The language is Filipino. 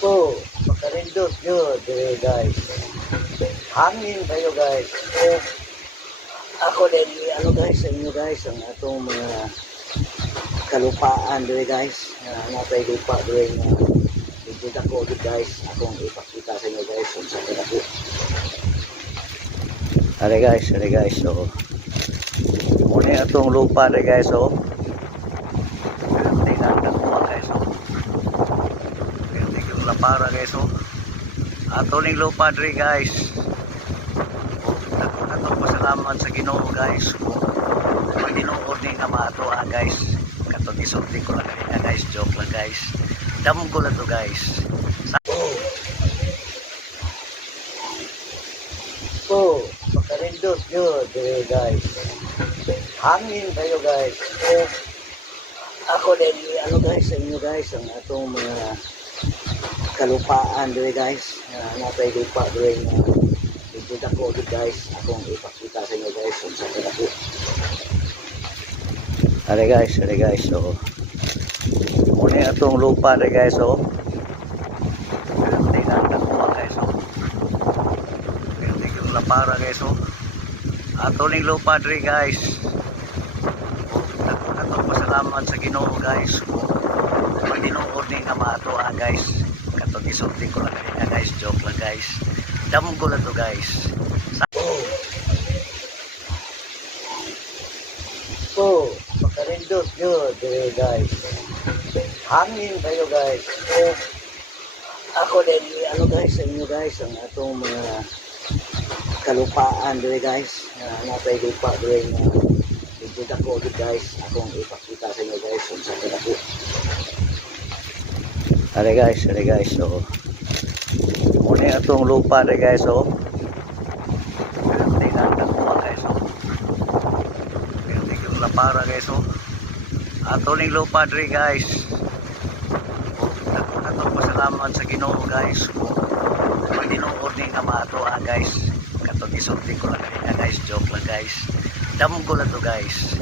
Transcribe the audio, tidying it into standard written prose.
Po, makarindot yun, dire guys. Hangin kayo guys. Ako din, guys, sa inyo guys, ang atong mga kalupaan dire guys. Natay lupa dire nga. Dito ako ulit guys. Akong ipakita sa inyo guys. Kung saan ako. Are guys, so. Muna atong lupa dire guys, so. Tingnan nakuha guys, so. Para guys, oh. Ato ning lupa diri guys. Atong pasalamat sa Ginoo guys. Pag tinuod ni nga maato guys. Katong isulti ko lang guys, joke lang guys. Damo ko lang to guys. Oh, makarindot yun diri guys. Hangin kayo guys. Ako din, guys, sa inyo guys, ang atong mga kalupaan dire guys. Natay lupa dire nga. Dito ako ulit guys. Akong ipakita sa inyo guys kung saan ako. Are guys, so. Muna atong lupa dire guys, so. Tingnan nakuha guys, so. Tingnan la para guys, so. Ato ning lupa dire guys. Atong pasalamat sa Ginoo guys. Pag tinuod ni nga maato guys. Katong isulti ko lang guys, joke lang guys. Damo ko lang to guys. Oh, makarindot yun dire guys. Hangin kayo guys. Ako din, guys, sa inyo guys, ang atong mga kalupaan dire guys. Natay lupa dire nga. Dito ako ulit guys. Akong ipakita sa inyo guys kung saan ako. Are guys, so. Muna atong lupa dire guys, so. Tingnan nakuha guys, so. Tingnan la para guys, so. Ato ning lupa dire guys. Atong pasalamat sa Ginoo guys. Pag tinuod ni nga maato guys. Katong isulti ko lang guys, joke lang guys. Damo ko lang to guys.